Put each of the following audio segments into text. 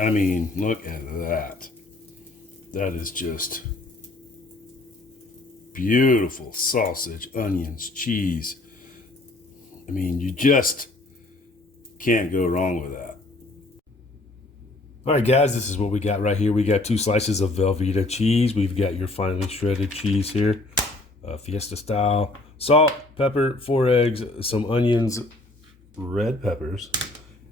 I mean, look at that. That is just beautiful. Sausage, onions, cheese. I mean, you just can't go wrong with that. All right, guys, this is what we got right here. We got 2 slices of Velveeta cheese. We've got your finely shredded cheese here, Fiesta style. Salt, pepper, 4 eggs, some onions, red peppers,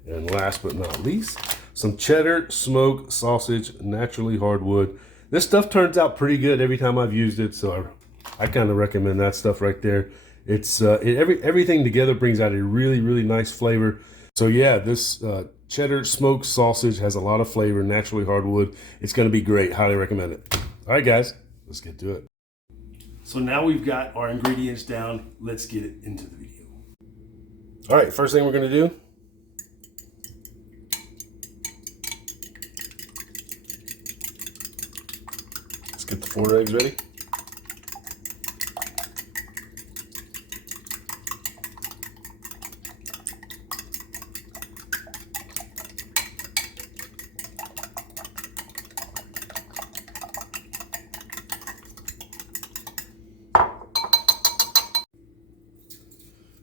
and last but not least, some cheddar, smoked sausage, naturally hardwood. This stuff turns out pretty good every time I've used it, so I kind of recommend that stuff right there. It's everything together brings out a really, really nice flavor. So yeah, this cheddar smoked sausage has a lot of flavor, naturally hardwood. It's going to be great. Highly recommend it. All right, guys, let's get to it. So now we've got our ingredients down. Let's get it into the video. All right, first thing we're going to do, let's get the 4 eggs ready.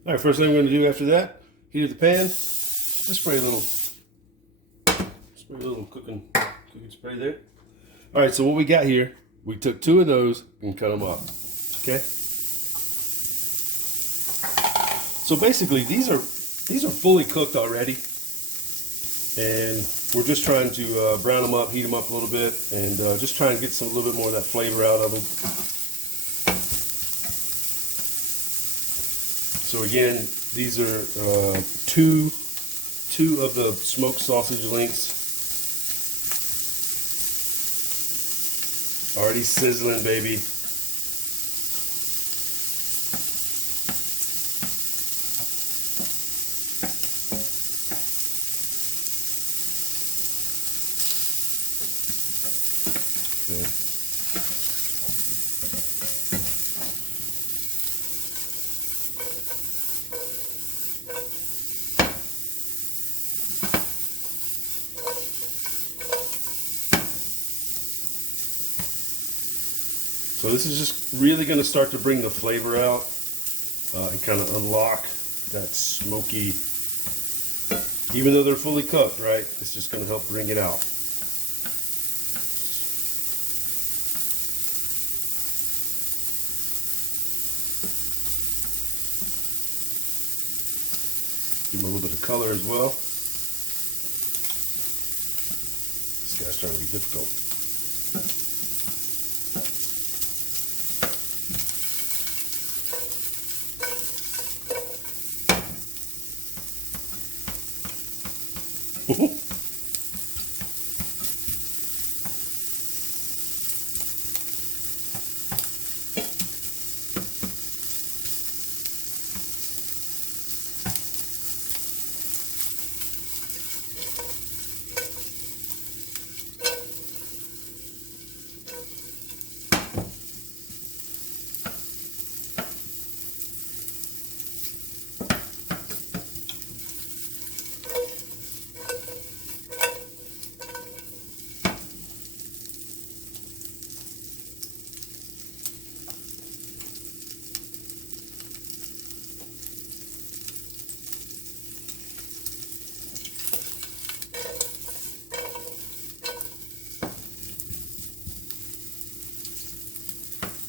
All right, first thing we're going to do after that, heat the pan, just spray a little cooking spray there. All right, so what we got here, we took 2 of those and cut them up, okay? So basically, these are fully cooked already, and we're just trying to brown them up, heat them up a little bit, and just try and get a little bit more of that flavor out of them. So again, these are two of the smoked sausage links. Already sizzling, baby. Okay. So this is just really going to start to bring the flavor out and kind of unlock that smoky, even though they're fully cooked, right? It's just going to help bring it out. Give them a little bit of color as well. This guy's trying to be difficult.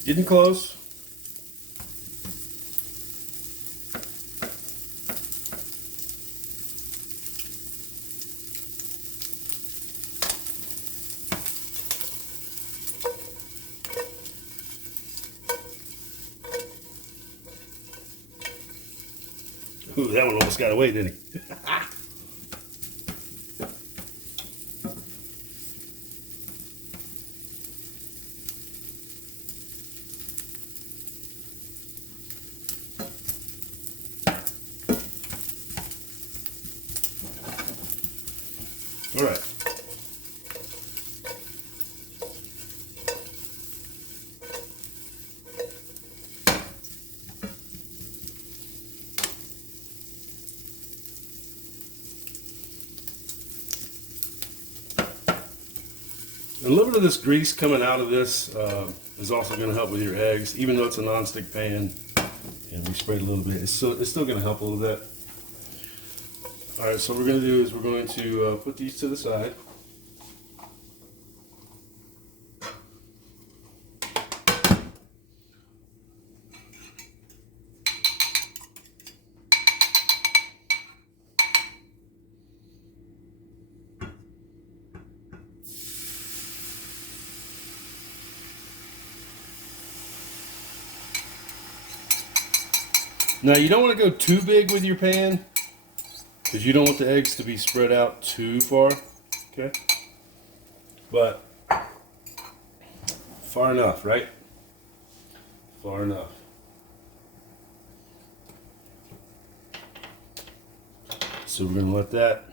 Getting close. Ooh, that one almost got away, didn't he? All right. And a little bit of this grease coming out of this is also going to help with your eggs, even though it's a non-stick pan. And we sprayed a little bit. It's still going to help a little bit. All right, so what we're going to do is we're going to put these to the side. Now you don't want to go too big with your pan because you don't want the eggs to be spread out too far, okay? But far enough, right? Far enough. So we're going to let that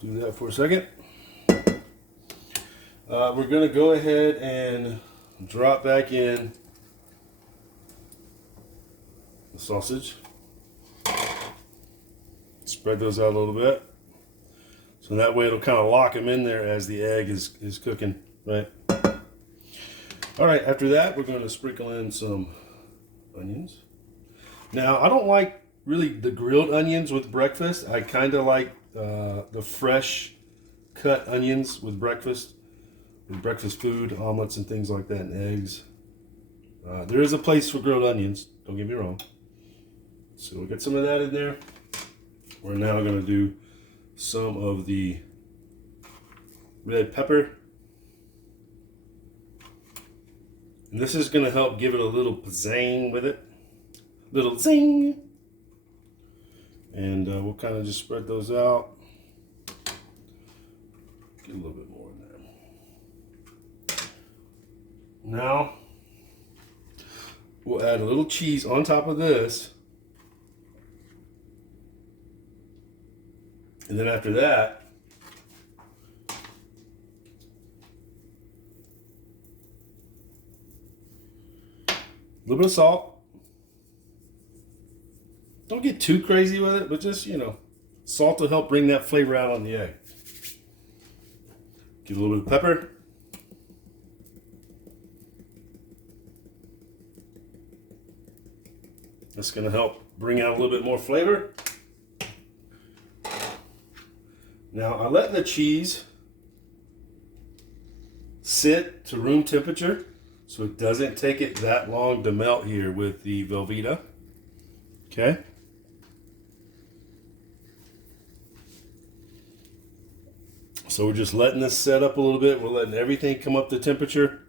do that for a second. We're going to go ahead and drop back in the sausage. Spread those out a little bit. So that way it'll kind of lock them in there as the egg is cooking, right? All right, after that, we're going to sprinkle in some onions. Now, I don't like really the grilled onions with breakfast. I kind of like the fresh cut onions with breakfast food, omelets and things like that, and eggs. There is a place for grilled onions, don't get me wrong. So we'll get some of that in there. We're now going to do some of the red pepper. And this is going to help give it a little pizzazz with it. Little zing. And we'll kind of just spread those out. Get a little bit more in there. Now, we'll add a little cheese on top of this. And then after that, a little bit of salt. Don't get too crazy with it, but just, you know, salt to help bring that flavor out on the egg. Get a little bit of pepper. That's going to help bring out a little bit more flavor. Now, I let the cheese sit to room temperature, so it doesn't take it that long to melt here with the Velveeta. Okay? So we're just letting this set up a little bit. We're letting everything come up to temperature.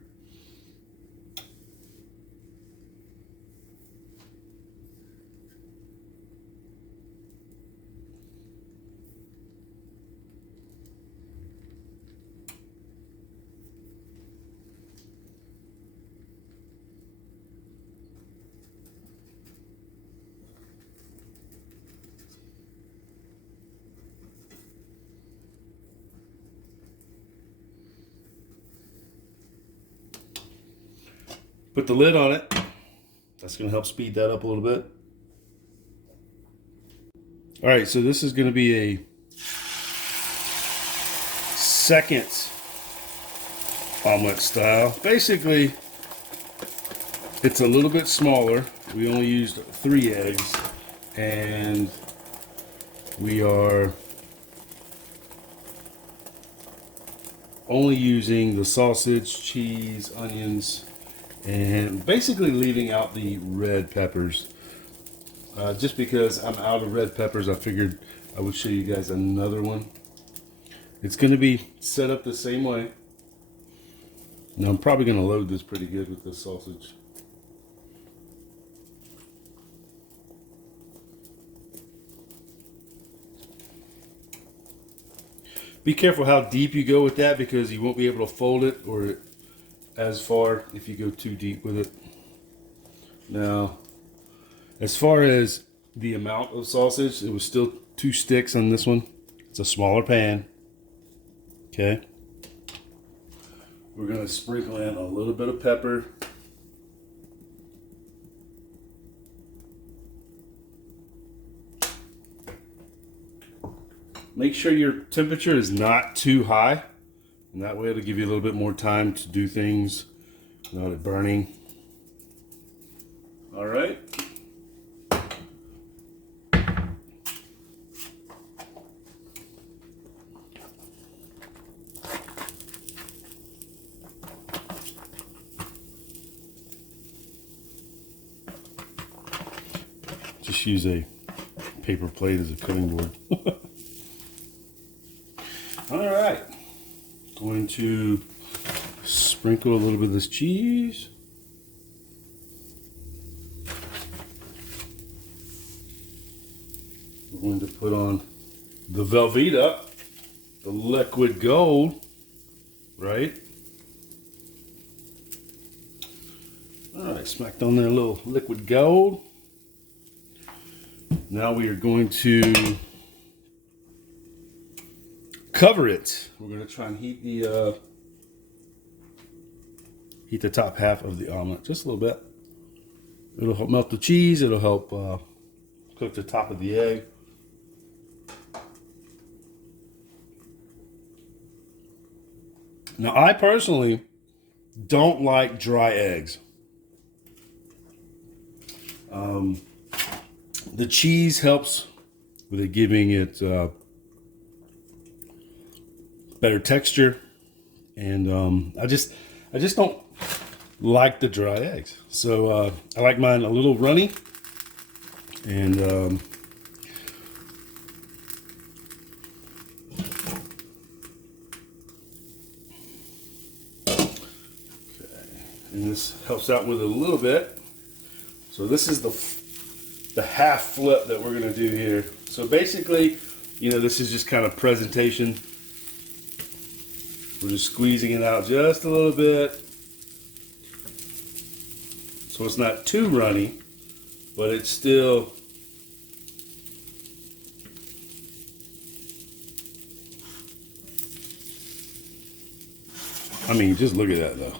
Put the lid on it. That's going to help speed that up a little bit. All right, so this is going to be a second omelet style. Basically, it's a little bit smaller. We only used 3 eggs, and we are only using the sausage, cheese, onions, and basically leaving out the red peppers. Just because I'm out of red peppers, I figured I would show you guys another one. It's going to be set up the same way. Now I'm probably going to load this pretty good with this sausage. Be careful how deep you go with that, because you won't be able to fold it or as far if you go too deep with it. Now, as far as the amount of sausage, it was still 2 sticks on this one. It's a smaller pan. Okay. We're going to sprinkle in a little bit of pepper. make sure your temperature is not too high. And that way it'll give you a little bit more time to do things without it burning. All right. Just use a paper plate as a cutting board. All right. Going to sprinkle a little bit of this cheese. We're going to put on the Velveeta, the liquid gold, right? All right, smacked on there a little liquid gold. Now we are going to cover it. We're going to try and heat the top half of the omelet just a little bit. It'll help melt the cheese. It'll help cook the top of the egg. Now, I personally don't like dry eggs. The cheese helps with it giving it better texture, and I just don't like the dry eggs. So I like mine a little runny, and and this helps out with it a little bit. So this is the half flip that we're going to do here. So basically, you know, this is just kind of presentation. We're just squeezing it out just a little bit, so it's not too runny, but it's still I mean, just look at that though.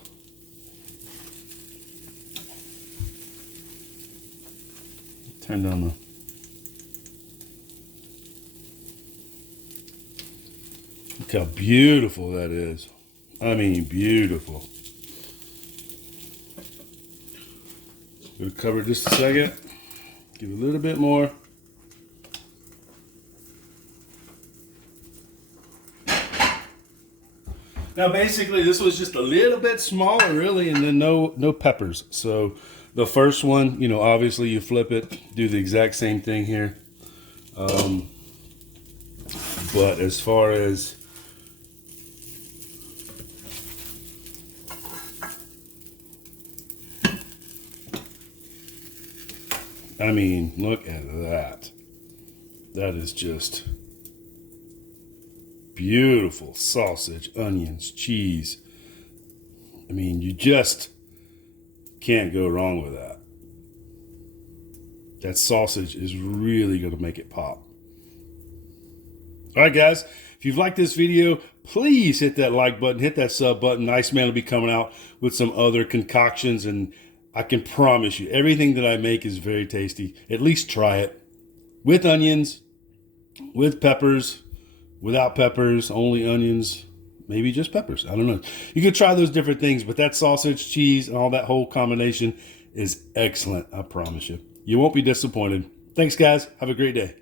Turn down the look how beautiful that is. I mean, beautiful. Gonna cover just a second. Give it a little bit more. Now, basically, this was just a little bit smaller, really, and then no peppers. So the first one, you know, obviously you flip it, do the exact same thing here. But as far as I mean, look at that. That is just beautiful. Sausage, onions, cheese. I mean, you just can't go wrong with that. That sausage is really going to make it pop. All right, guys. If you've liked this video, please hit that like button, hit that sub button. Nice Man will be coming out with some other concoctions, and I can promise you, everything that I make is very tasty. At least try it. With onions, with peppers, without peppers, only onions, maybe just peppers. I don't know. You can try those different things, but that sausage, cheese, and all that whole combination is excellent. I promise you. You won't be disappointed. Thanks, guys. Have a great day.